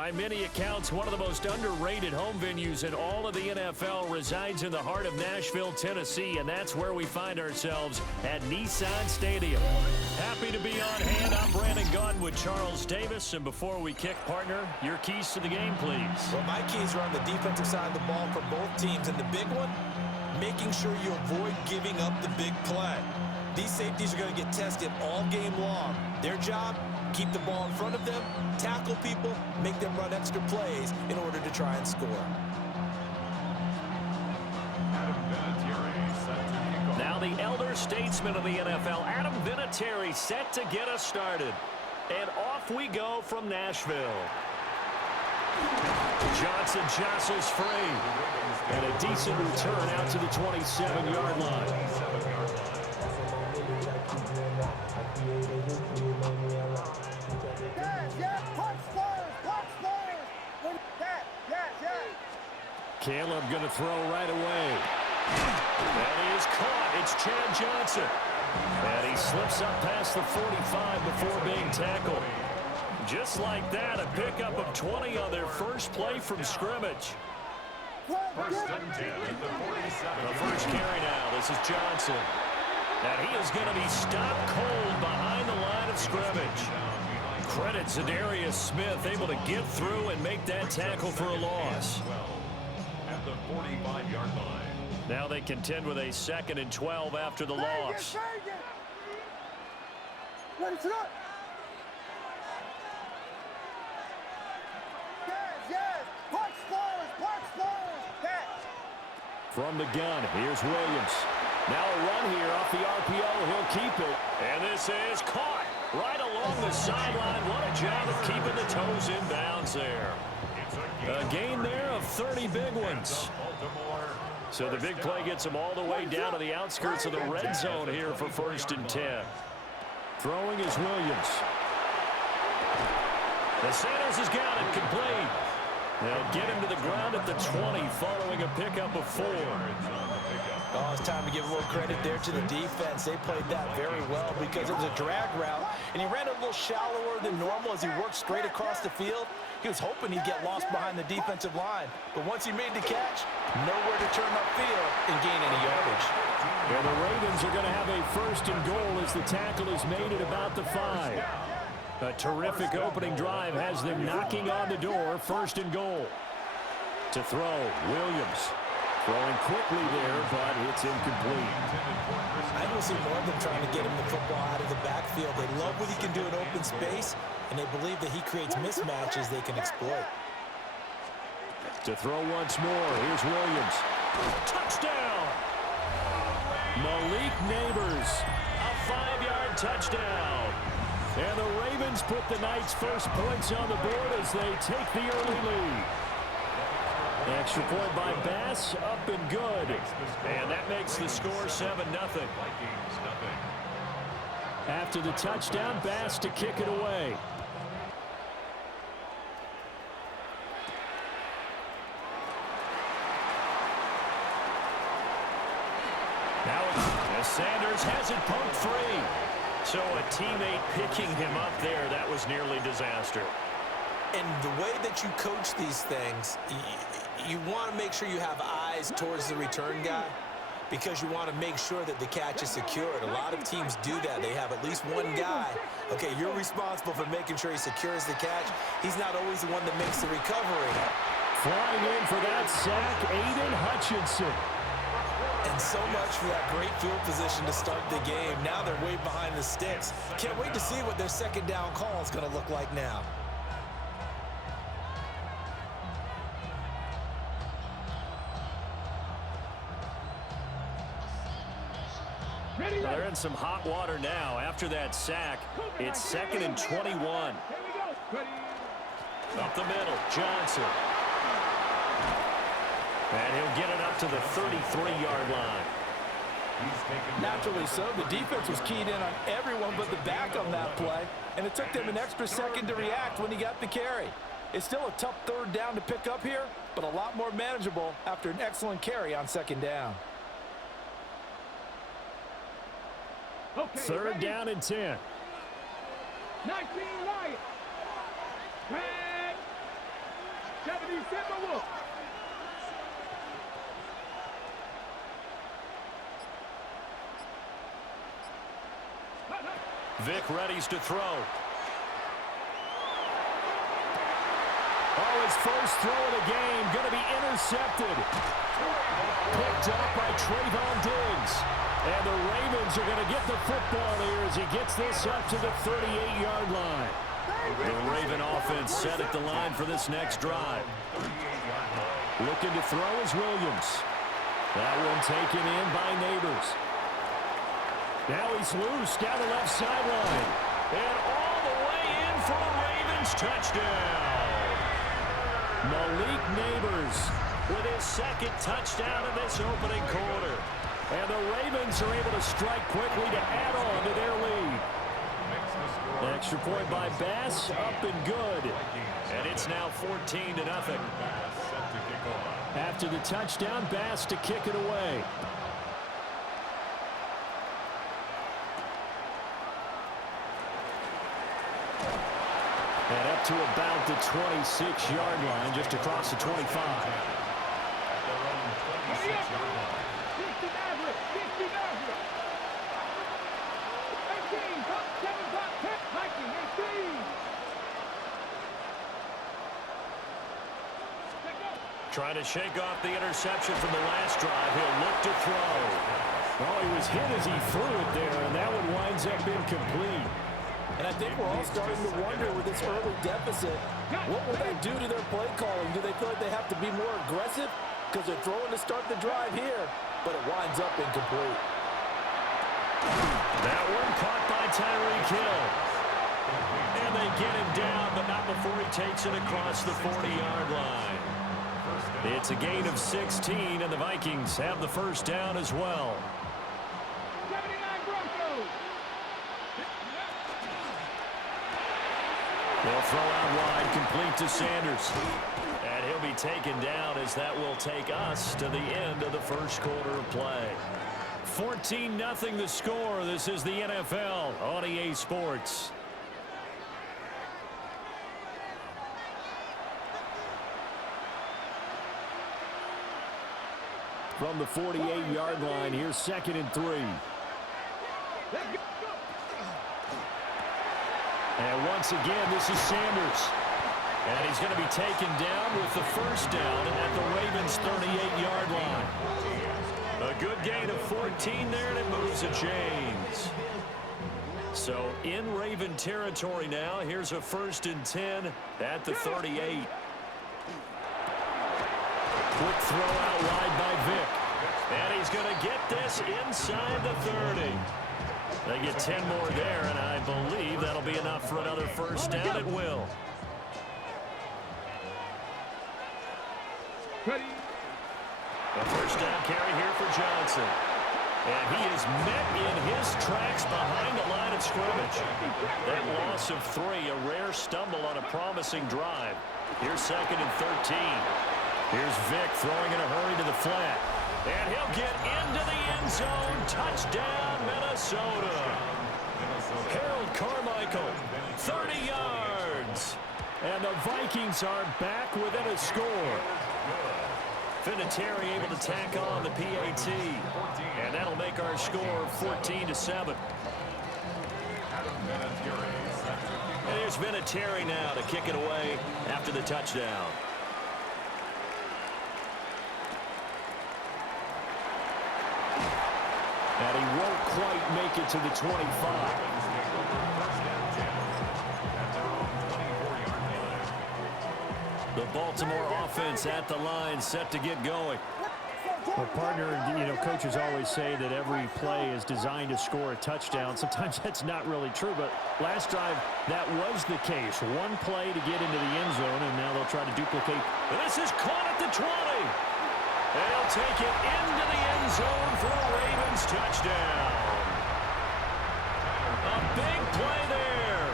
By many accounts, one of the most underrated home venues in all of the NFL resides in the heart of Nashville, Tennessee, and that's where we find ourselves at Nissan Stadium. Happy to be on hand. I'm Brandon Gaudin with Charles Davis, and before we kick, partner, your keys to the game, please. Well, my keys are on the defensive side of the ball for both teams, and the big one, making sure you avoid giving up the big play. These safeties are going to get tested all game long. Their job, keep the ball in front of them, tackle people, make them run extra plays in order to try and score. Now the elder statesman of the NFL, Adam Vinatieri, set to get us started. And off we go from Nashville. Johnson jostles free. And a decent return out to the 27-yard line. Caleb going to throw right away. And he is caught. It's Chad Johnson. And he slips up past the 45 before being tackled. Just like that, a pickup of 20 on their first play from scrimmage. First and 10 at the 47. The first carry now. This is Johnson. And he is going to be stopped cold behind the line of scrimmage. Credit Zadarius Smith, able to get through and make that tackle for a loss. At the 45-yard line. Now they contend with a 2nd and 12 after the loss. From the gun, here's Williams. Now a run here off the RPO. He'll keep it. And this is caught right along the sideline. What a job of keeping the toes in bounds there. A gain there of 30 big ones. So the big play gets them all the way down to the outskirts of the red zone here for 1st and 10. Throwing is Williams. The Sanders has got it complete. They'll get him to the ground at the 20 following a pickup of 4. Oh, it's time to give a little credit there to the defense. They played that very well because it was a drag route, and he ran a little shallower than normal as he worked straight across the field. He was hoping he'd get lost behind the defensive line, but once he made the catch, nowhere to turn upfield and gain any yardage. And the Ravens are going to have a 1st and goal as the tackle is made at about the 5. A terrific opening drive has them knocking on the door. 1st and goal. To throw, Williams. Throwing quickly there, but it's incomplete. I will see more of them trying to get him the football out of the backfield. They love what he can do in open space, and they believe that he creates mismatches they can exploit. To throw once more, here's Williams. Touchdown! Malik Neighbors, a 5-yard touchdown. And the Ravens put the Knights' first points on the board as they take the early lead. Extra point by Bass, up and good. And that makes the score 7-0. After the touchdown, Bass to kick it away. Now Sanders has it poked free. So a teammate picking him up there, that was nearly disaster. And the way that you coach these things, you want to make sure you have eyes towards the return guy because you want to make sure that the catch is secured. A lot of teams do that. They have at least one guy. Okay, you're responsible for making sure he secures the catch. He's not always the one that makes the recovery. Flying in for that sack, Aiden Hutchinson. And so much for that great field position to start the game. Now they're way behind the sticks. Can't wait to see what their 2nd down call is going to look like now. They're in some hot water now. After that sack, it's 2nd and 21. Up the middle, Johnson. And he'll get it up to the 33-yard line. Naturally so. The defense was keyed in on everyone but the back on that play, and it took them an extra second to react when he got the carry. It's still a tough 3rd down to pick up here, but a lot more manageable after an excellent carry on 2nd down. 3rd down and 10. 19 right. Vic readies to throw. Oh, his first throw of the game going to be intercepted. Picked up by Tryhard. And the Ravens are going to get the football here as he gets this up to the 38-yard line. The Raven offense set at the line for this next drive. Looking to throw is Williams. That one taken in by Neighbors. Now he's loose down the left sideline. And all the way in for a Ravens touchdown. Malik Neighbors with his second touchdown in this opening quarter. And the Ravens are able to strike quickly to add on to their lead. The extra point by Bass, up and good. And it's now 14-0. After the touchdown, Bass to kick it away. And up to about the 26-yard line, just across the 25. Trying to shake off the interception from the last drive. He'll look to throw. Well, he was hit as he threw it there, and that one winds up incomplete. And I think we're all starting to wonder with this early deficit, what will that do to their play calling? Do they feel like they have to be more aggressive? Because they're throwing to start the drive here, but it winds up incomplete. That one caught by Tyreek Hill. And they get him down, but not before he takes it across the 40-yard line. It's a gain of 16, and the Vikings have the first down as well. They'll throw out wide, complete to Sanders. And he'll be taken down as that will take us to the end of the first quarter of play. 14-0 the score. This is the NFL on EA Sports. From the 48-yard line, here's 2nd and 3. And once again, this is Sanders. And he's going to be taken down with the first down at the Ravens' 38-yard line. A good gain of 14 there, and it moves the chains. So in Raven territory now, here's a 1st and 10 at the 38. Quick throw out wide by Vic. And he's going to get this inside the 30. They get 10 more there, and I believe that'll be enough for another first down. It will. A first down carry here for Johnson. And he is met in his tracks behind the line of scrimmage. That loss of 3, a rare stumble on a promising drive. Here's 2nd and 13. Here's Vic throwing in a hurry to the flat. And he'll get into the end zone. Touchdown, Minnesota. Harold Carmichael, 30 yards. And the Vikings are back within a score. Vinatieri able to tack on the PAT. And that'll make our score 14-7. And here's Vinatieri now to kick it away after the touchdown. And he won't quite make it to the 25. The Baltimore offense at the line, set to get going. Well, partner, coaches always say that every play is designed to score a touchdown. Sometimes that's not really true, but last drive, that was the case. One play to get into the end zone, and now they'll try to duplicate. This is caught at the 20. And he'll take it into the end zone for a Ravens touchdown. A big play there.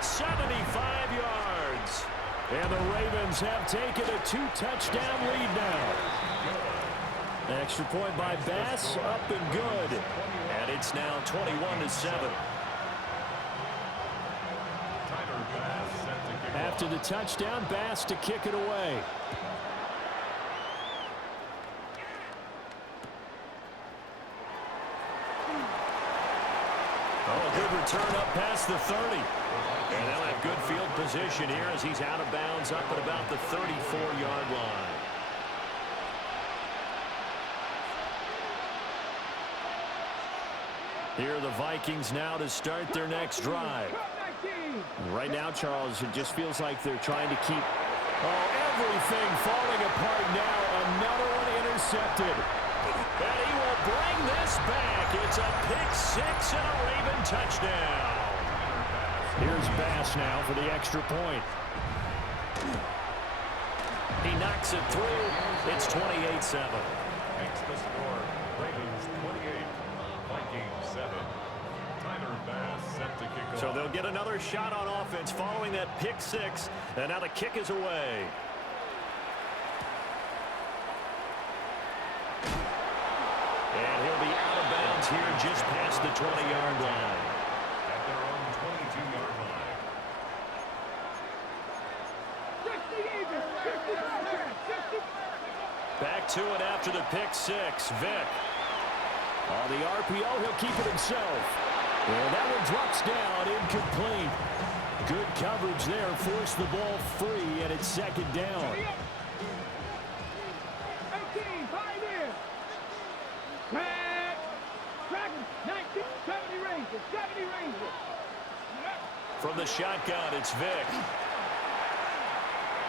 75 yards. And the Ravens have taken a 2-touchdown lead now. Extra point by Bass, up and good. And it's now 21-7. After the touchdown, Bass to kick it away. Oh, a good return up past the 30. And they'll have good field position here as he's out of bounds up at about the 34-yard line. Here are the Vikings now to start their next drive. Right now, Charles, it just feels like they're trying to keep everything falling apart now. Another one intercepted. And he will bring this back. It's a pick-6 and a Raven touchdown. Here's Bass now for the extra point. He knocks it through. It's 28-7. Makes the score. Ravens 28, Vikings 7. Tyler Bass set to kick off. So they'll get another shot on offense following that pick-6. And now the kick is away. And he'll be out of bounds here just past the 20-yard line. At their own 22-yard line. Back to it after the pick-6. Vick. On the RPO, he'll keep it himself. And that one drops down, incomplete. Good coverage there, forced the ball free, and it's second down. From the shotgun, it's Vick.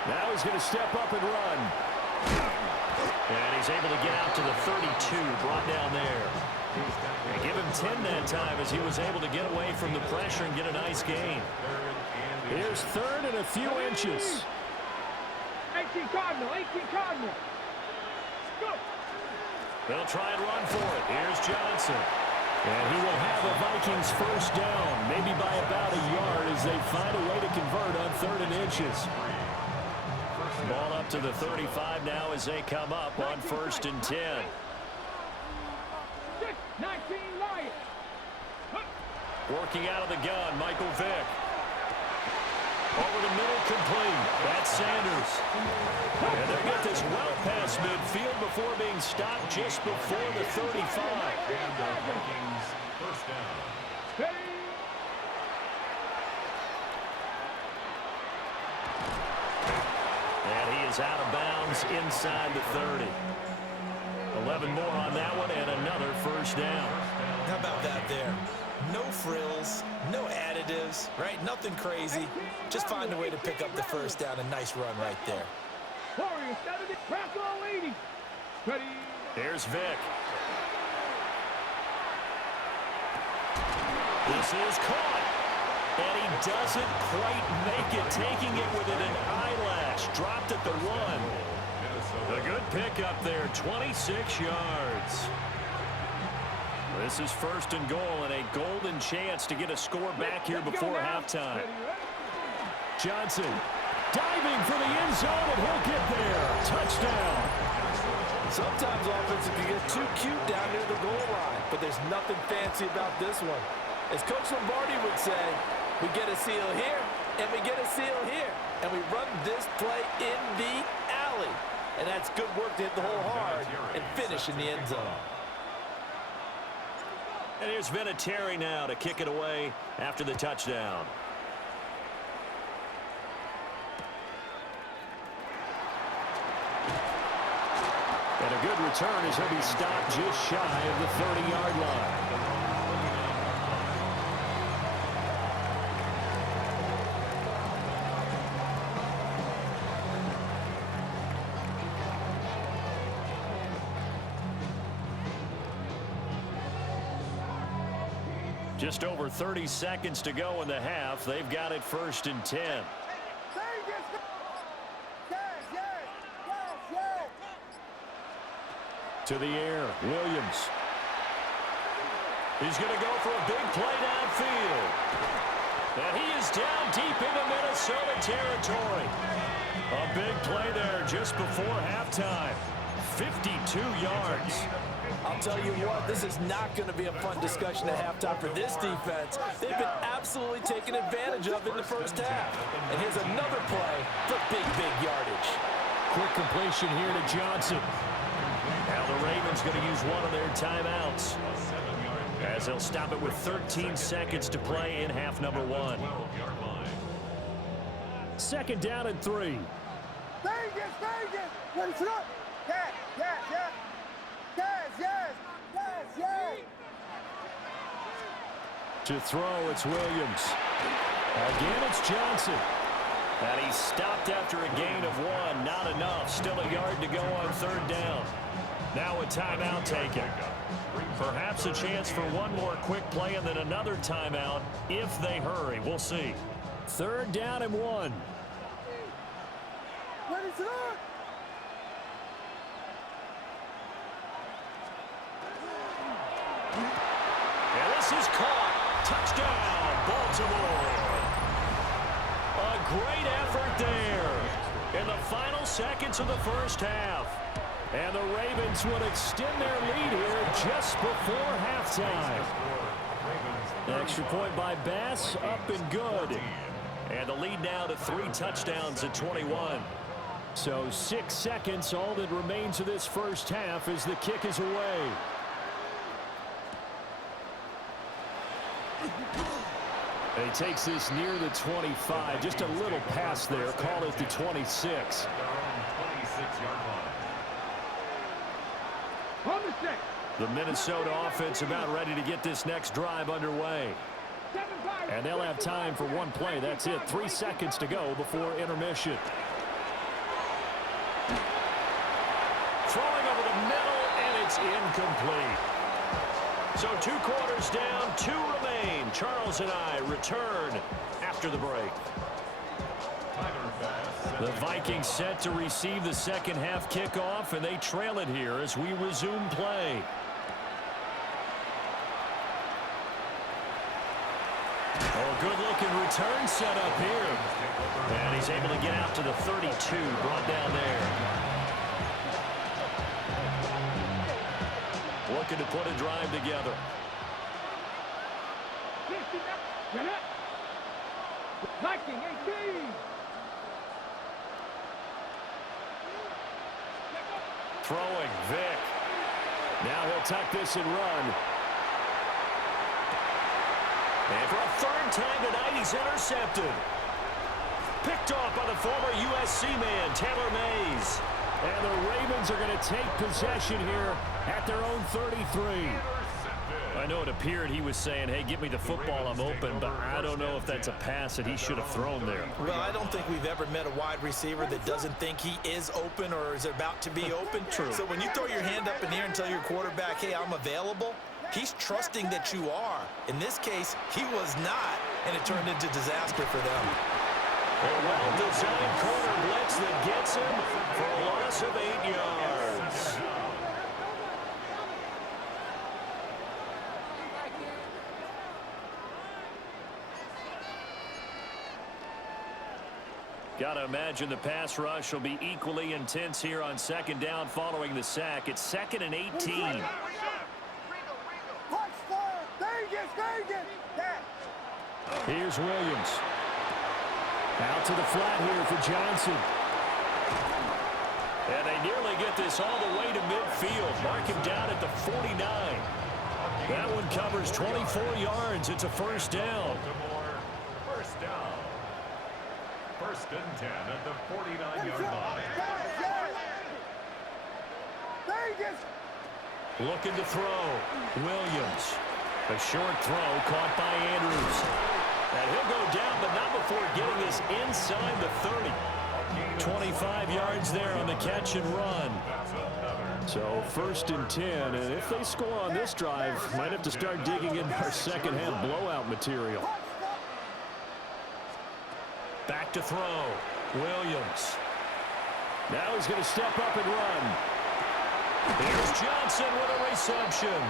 Now he's going to step up and run. And he's able to get out to the 32, brought down there. And give him 10 that time as he was able to get away from the pressure and get a nice gain. Here's third and a few inches. 18 Cardinal, 18 Cardinal. Go. They'll try and run for it. Here's Johnson. And he will have the Vikings first down, maybe by about a yard as they find a way to convert on third and inches. Ball up to the 35 now as they come up on first and 10. 19 Lions. Working out of the gun, Michael Vick. Over the middle, complete. That's Sanders. And they'll get this well past midfield before being stopped just before the 35. And the Vikings first down. And he is out of bounds inside the 30. 11 more on that one and another first down. How about that there? No frills, no additives, right? Nothing crazy. Just find a way to pick up the first down. A nice run right there. Warriors, 70, press all 80. Ready. Here's Vick. This is caught. And he doesn't quite make it, taking it within an eyelash. Dropped at the 1. A good pickup there, 26 yards. This is first and goal and a golden chance to get a score back here before halftime. Johnson diving for the end zone, and he'll get there. Touchdown. Sometimes offenses can get too cute down near the goal line, but there's nothing fancy about this one. As Coach Lombardi would say, we get a seal here, and we get a seal here, and we run this play in the alley. And that's good work to hit the hole hard and finish in the end zone. And here's Vinatieri now to kick it away after the touchdown. And a good return as he'll be stopped just shy of the 30-yard line. Just over 30 seconds to go in the half. They've got it first and 10. To the air, Williams. He's going to go for a big play downfield. And he is down deep into Minnesota territory. A big play there just before halftime. 52 yards. I'll tell you what, this is not going to be a fun discussion at halftime for this defense. They've been absolutely taken advantage of in the first half. And here's another play for big yardage. Quick completion here to Johnson. Now the Ravens going to use one of their timeouts, as they'll stop it with 13 seconds to play in half number 1. 2nd down and 3. Vegas! Let's go! Yes! To throw, it's Williams. Again, it's Johnson. And he's stopped after a gain of 1. Not enough. Still a yard to go on 3rd down. Now a timeout taken. Perhaps a chance for one more quick play and then another timeout if they hurry. We'll see. 3rd down and 1. And this is caught. Touchdown, Baltimore. A great effort there in the final seconds of the first half. And the Ravens will extend their lead here just before halftime. Extra point by Bass, up and good. And the lead now to 3 touchdowns at 21. So 6 seconds, all that remains of this first half as the kick is away. And he takes this near the 25. Just a little pass there. Call it the 26. The Minnesota offense about ready to get this next drive underway. And they'll have time for one play. That's it. 3 seconds to go before intermission. Throwing over the middle, and it's incomplete. So 2 quarters down, 2 remain. Charles and I return after the break. The Vikings set to receive the second half kickoff, and they trail it here as we resume play. Oh, good-looking return set up here. And he's able to get out to the 32, brought down there. Looking to put a drive together. Viking 18! Throwing, Vic. Now he'll tuck this and run. And for a 3rd time tonight, he's intercepted. Picked off by the former USC man, Taylor Mays. And the Ravens are going to take possession here at their own 33. I know it appeared he was saying, hey, get me the football, I'm open, but I don't know if that's a pass that he should have thrown there. Well, I don't think we've ever met a wide receiver that doesn't think he is open or is about to be open. True. So when you throw your hand up in the air and tell your quarterback, hey, I'm available, he's trusting that you are. In this case, he was not, and it turned into disaster for them. A well-designed corner blitz that gets him for a loss of 8 yards. Got to imagine the pass rush will be equally intense here on 2nd down following the sack. It's 2nd and 18. Here's Williams. Out to the flat here for Johnson. And they nearly get this all the way to midfield. Mark him down at the 49. That one covers 24 yards. It's a 1st down. 1st down. 1st and 10 at the 49-yard line. Looking to throw. Williams. A short throw caught by Andrews. And he'll go down, but not before getting this inside the 30. 25 yards there on the catch and run. So 1st and 10, and if they score on this drive, might have to start digging in our second half blowout material. Back to throw. Williams. Now he's going to step up and run. Here's Johnson with a reception.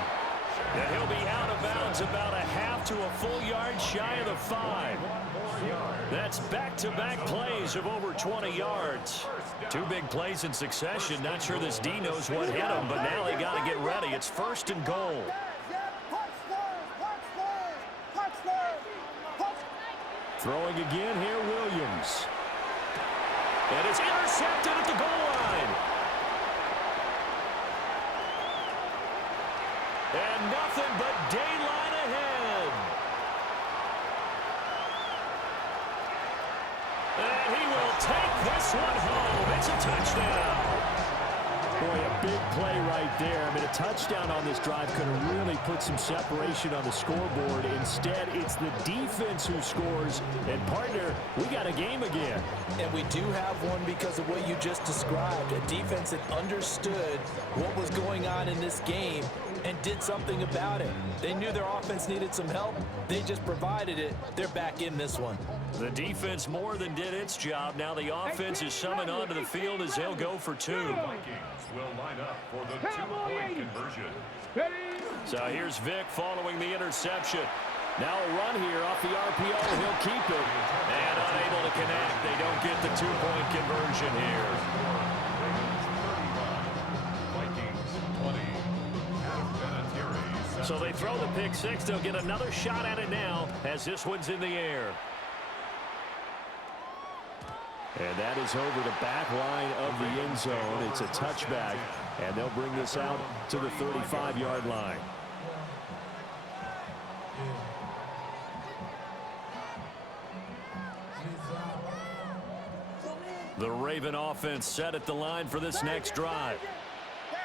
And he'll be out of bounds about a half to a full yard shy of the 5. That's back-to-back plays of over 20 yards. 2 big plays in succession. Not sure this D knows what hit him, but now they got to get ready. It's 1st and goal. Throwing again here, Williams. And it's intercepted at the goal line. And nothing but daylight ahead. And he will take this one home. It's a touchdown. Boy, a big play right there. I mean, a touchdown on this drive could have really put some separation on the scoreboard. Instead, it's the defense who scores. And, partner, we got a game again. And we do have one because of what you just described. A defense that understood what was going on in this game and did something about it. They knew their offense needed some help. They just provided it. They're back in this one. The defense more than did its job. Now the offense is summoned onto the field as they'll go for 2. Vikings will line up for the 2-point conversion. So here's Vic following the interception. Now a run here off the RPO. He'll keep it. And unable to connect. They don't get the 2-point conversion here. Vikings 20. So they throw the pick 6. They'll get another shot at it now as this one's in the air. And that is over the back line of the end zone. It's a touchback, and they'll bring this out to the 35-yard line. The Raven offense set at the line for this next drive.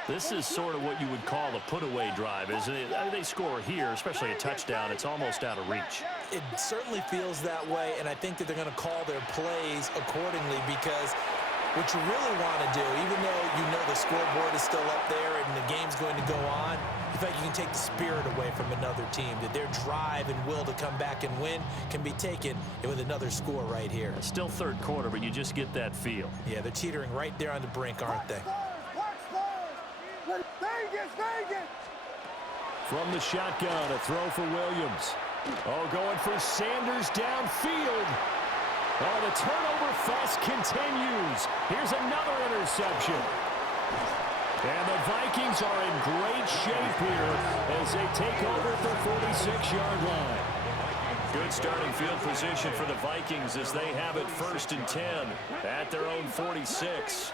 This is sort of what you would call a put-away drive, isn't it? I mean, they score here, especially a touchdown. It's almost out of reach. It certainly feels that way, and I think that they're going to call their plays accordingly because what you really want to do, even though you know the scoreboard is still up there and the game's going to go on, you feel like you can take the spirit away from another team, that their drive and will to come back and win can be taken with another score right here. It's still third quarter, but you just get that feel. Yeah, they're teetering right there on the brink, aren't they? From the shotgun, a throw for Williams. Oh, going for Sanders downfield. Oh, the turnover fest continues. Here's another interception. And the Vikings are in great shape here as they take over at the 46-yard line. Good starting field position for the Vikings as they have it 1st and 10 at their own 46.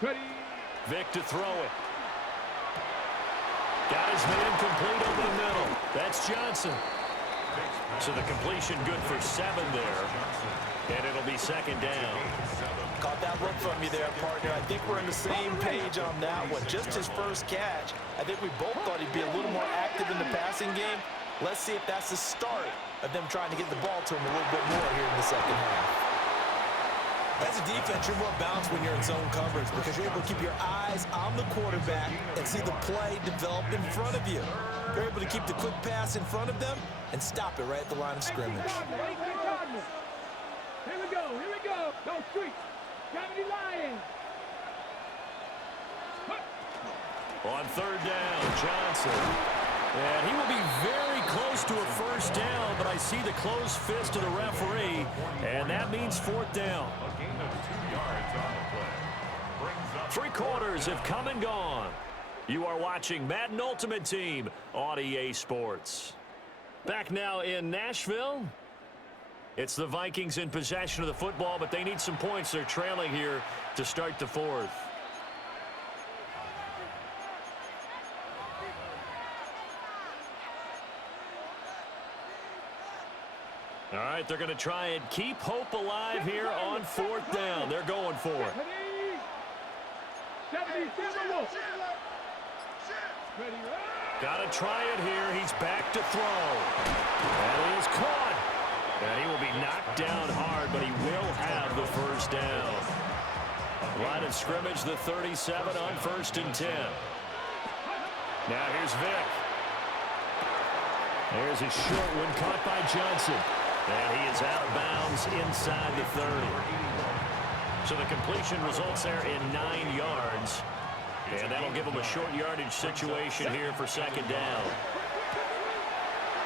Vic to throw it. Got his man complete over the middle. That's Johnson. So the completion good for 7 there. And it'll be 2nd down. Caught that look from you there, partner. I think we're on the same page on that one. Just his first catch. I think we both thought he'd be a little more active in the passing game. Let's see if that's the start of them trying to get the ball to him a little bit more here in the second half. As a defense, you're more balanced when you're in zone coverage because you're able to keep your eyes on the quarterback and see the play develop in front of you. You're able to keep the quick pass in front of them and stop it right at the line of scrimmage. Here we go. Go street. Gravity Lions. On 3rd down, Johnson. And he will be very close to a 1st down, but I see the closed fist of the referee, and that means 4th down. A gain of 2 yards on the play. Brings up 3 quarters have come and gone. You are watching Madden Ultimate Team on EA Sports. Back now in Nashville. It's the Vikings in possession of the football, but they need some points. They're trailing here to start the 4th. All right, they're going to try and keep hope alive here on 4th down. They're going for it. Got to try it here. He's back to throw. And he is caught. And he will be knocked down hard, but he will have the 1st down. Line of scrimmage, the 37 on 1st and 10. Now here's Vic. There's a short one caught by Johnson. And he is out of bounds inside the 30. So the completion results there in 9 yards. And that'll give them a short yardage situation here for second down.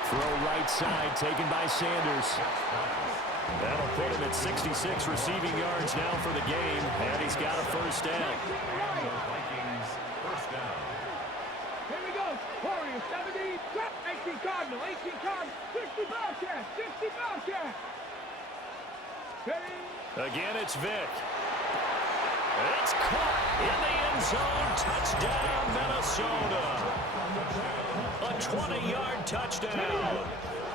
Throw right side, taken by Sanders. That'll put him at 66 receiving yards now for the game, and he's got a first down. Vikings first down. Here we go. Warriors 70. 18 Cardinal. 18 Cardinal. 60 Bobcat. 60 Bobcat. Ready? Again, it's Vic. It's caught in the end zone. Touchdown, Minnesota. A 20-yard touchdown.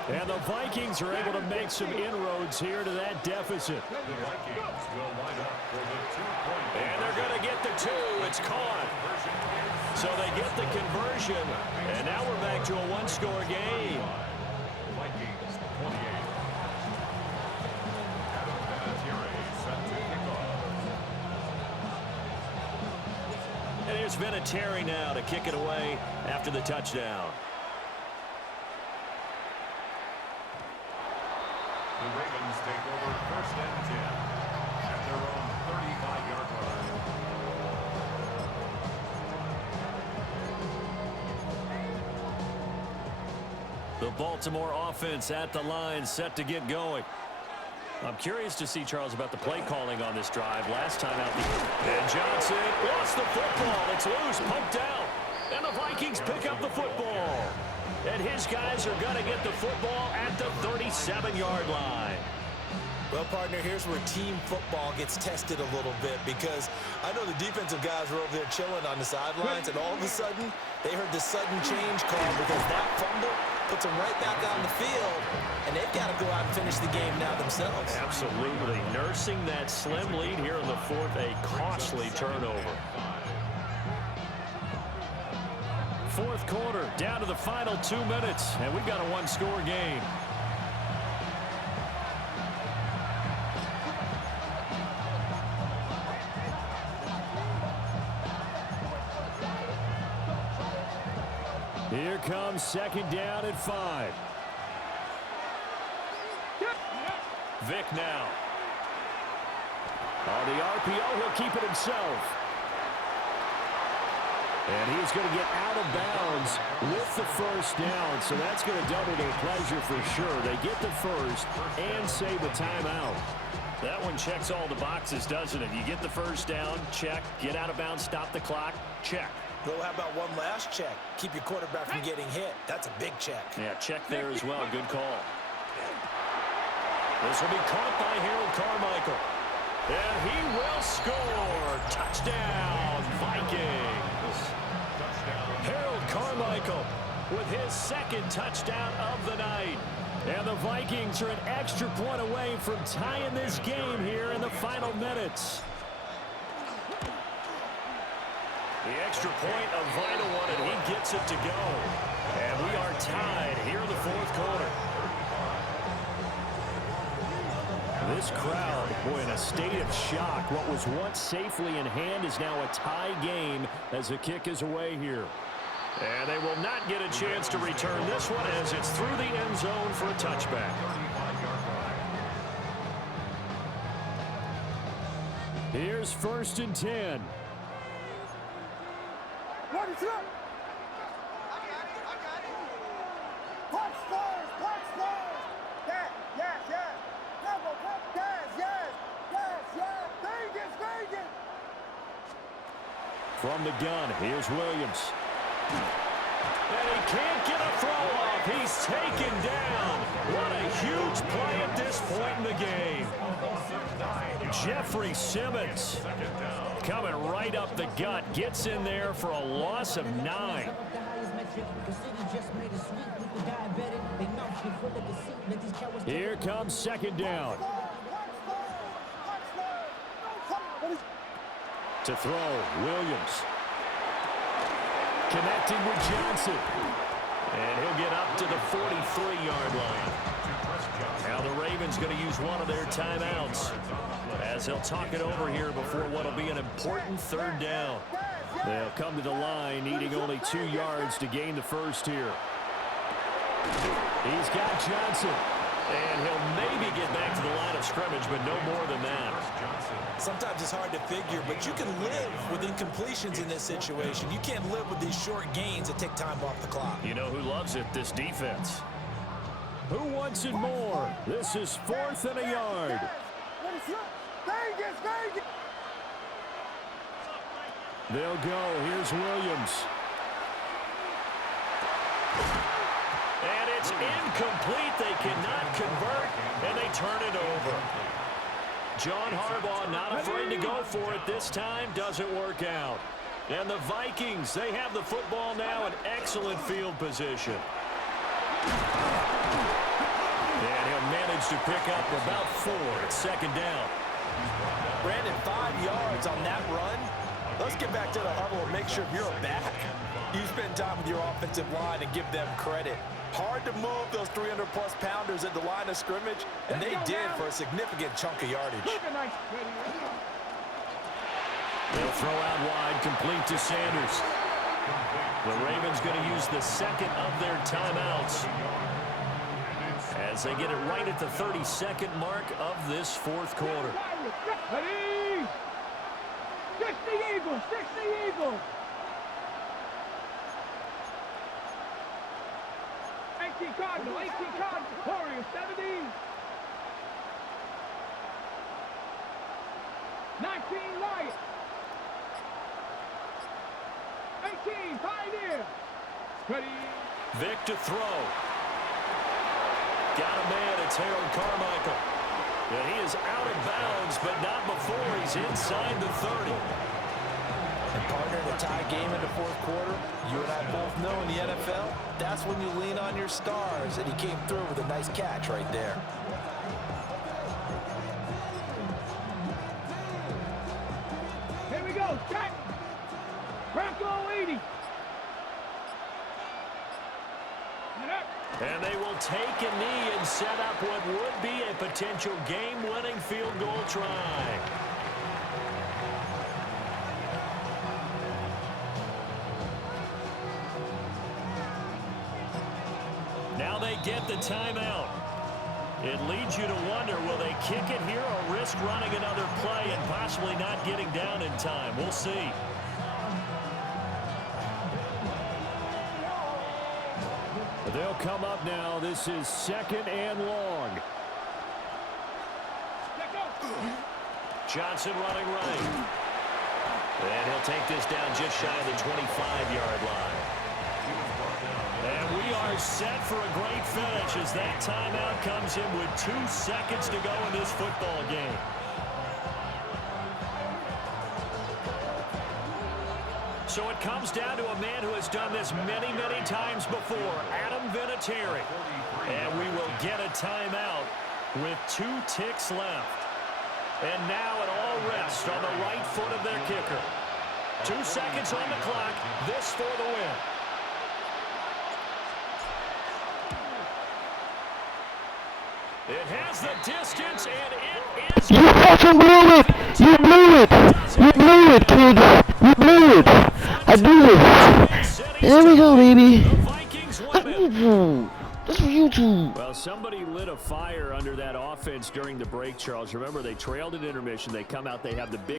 And the Vikings are able to make some inroads here to that deficit. The Vikings will line up for the 2-point. And they're going to get the 2. It's caught. So they get the conversion. And now we're back to a one-score game. Vikings 28. Adam Vinatieri set to kick off. And here's Vinatieri now to kick it away after the touchdown. The Ravens take over first and 10 at their own 35-yard line. The Baltimore offense at the line, set to get going. I'm curious to see, Charles, about the play calling on this drive. Last time out, And Johnson lost the football. It's loose, poked out. And the Vikings pick up the football. And his guys are going to get the football at the 37-yard line. Well, partner, here's where team football gets tested a little bit, because I know the defensive guys were over there chilling on the sidelines, and all of a sudden, they heard the sudden change call because that fumble puts them right back on the field, and they've got to go out and finish the game now themselves. Absolutely. Nursing that slim lead here in the fourth, a costly turnover. fourth quarter, down to the final 2 minutes, and we've got a one-score game. Here comes second down at 5. Vic now. On the RPO, he'll keep it himself. And he's going to get out of bounds with the first down, so that's going to double their pleasure for sure. They get the first and save a timeout. That one checks all the boxes, doesn't it? You get the first down, check. Get out of bounds, stop the clock, check. Well, how about one last check? Keep your quarterback from getting hit. That's a big check. Yeah, check there as well. Good call. This will be caught by Harold Carmichael. And he will score. Touchdown, Vikings. Harold Carmichael with his second touchdown of the night. And the Vikings are an extra point away from tying this game here in the final minutes. The extra point, a vital one, and he gets it to go. And we are tied here in the fourth quarter. This crowd, boy, in a state of shock. What was once safely in hand is now a tie game as the kick is away here. And they will not get a chance to return this one as it's through the end zone for a touchback. Here's first and 10. What is up? Punch stars, punch stars. Yes, yes, yes. Double, yes, yes, yes, yes. Vegas, Vegas. From the gun, here's Williams. And he can't get a throw off. He's taken down. What a huge play at this point in the game. Jeffrey Simmons coming right up the gut. Gets in there for a loss of 9. Here comes second down. To throw, Williams. Connecting with Johnson. And he'll get up to the 43-yard line. Now the Ravens going to use one of their timeouts as they'll talk it over here before what will be an important third down. They'll come to the line needing only 2 yards to gain the first here. He's got Johnson. And he'll maybe get back to the line of scrimmage, but no more than that. sometimes it's hard to figure, but you can live with incompletions in this situation. You can't live with these short gains that take time off the clock. You know who loves it? This defense. Who wants it more? This is 4th and a yard. They'll go. Here's Williams. And it's incomplete. They cannot convert, and they turn it over. John Harbaugh not afraid to go for it this time. Doesn't work out. And the Vikings, they have the football now in excellent field position. And he'll manage to pick up about 4 at 2nd down. Brandon, 5 yards on that run. Let's get back to the huddle and make sure you're back. You spend time with your offensive line and give them credit. Hard to move those 300-plus pounders at the line of scrimmage, and they did for a significant chunk of yardage. They'll throw out wide, complete to Sanders. The Ravens going to use the 2nd of their timeouts as they get it right at the 32nd mark of this 4th quarter. Ready? 60 Eagles, 60 Eagles. 18 Cardinal, 18 Cardinal, Warriors, 70. 19 Lions. 18 Pioneer. Ready? Vic to throw. Got a man, it's Harold Carmichael. And he is out of bounds, but not before he's inside the 30. And partner, in a tie game in the 4th quarter, you and I both know in the NFL, that's when you lean on your stars, and he came through with a nice catch right there. Here we go, check. Bronco 80. And they will take a knee and set up what would be a potential game-winning field goal try. Now they get the timeout. It leads you to wonder, will they kick it here or risk running another play and possibly not getting down in time? We'll see. They'll come up now. This is 2nd and long. Johnson running right. And he'll take this down just shy of the 25-yard line. And we are set for a great finish as that timeout comes in with 2 seconds to go in this football game. So it comes down to a man who has done this many, many times before, Adam Vinatieri. And we will get a timeout with 2 ticks left. And now it all rests on the right foot of their kicker. 2 seconds on the clock. This for the win. It has the distance, and it is... You fucking blew it! You blew it! You blew it, kid! You blew it! I blew it! There we go, baby! That's for you two! Well, somebody lit a fire under that offense during the break, Charles. Remember, they trailed at intermission. They come out, they have the big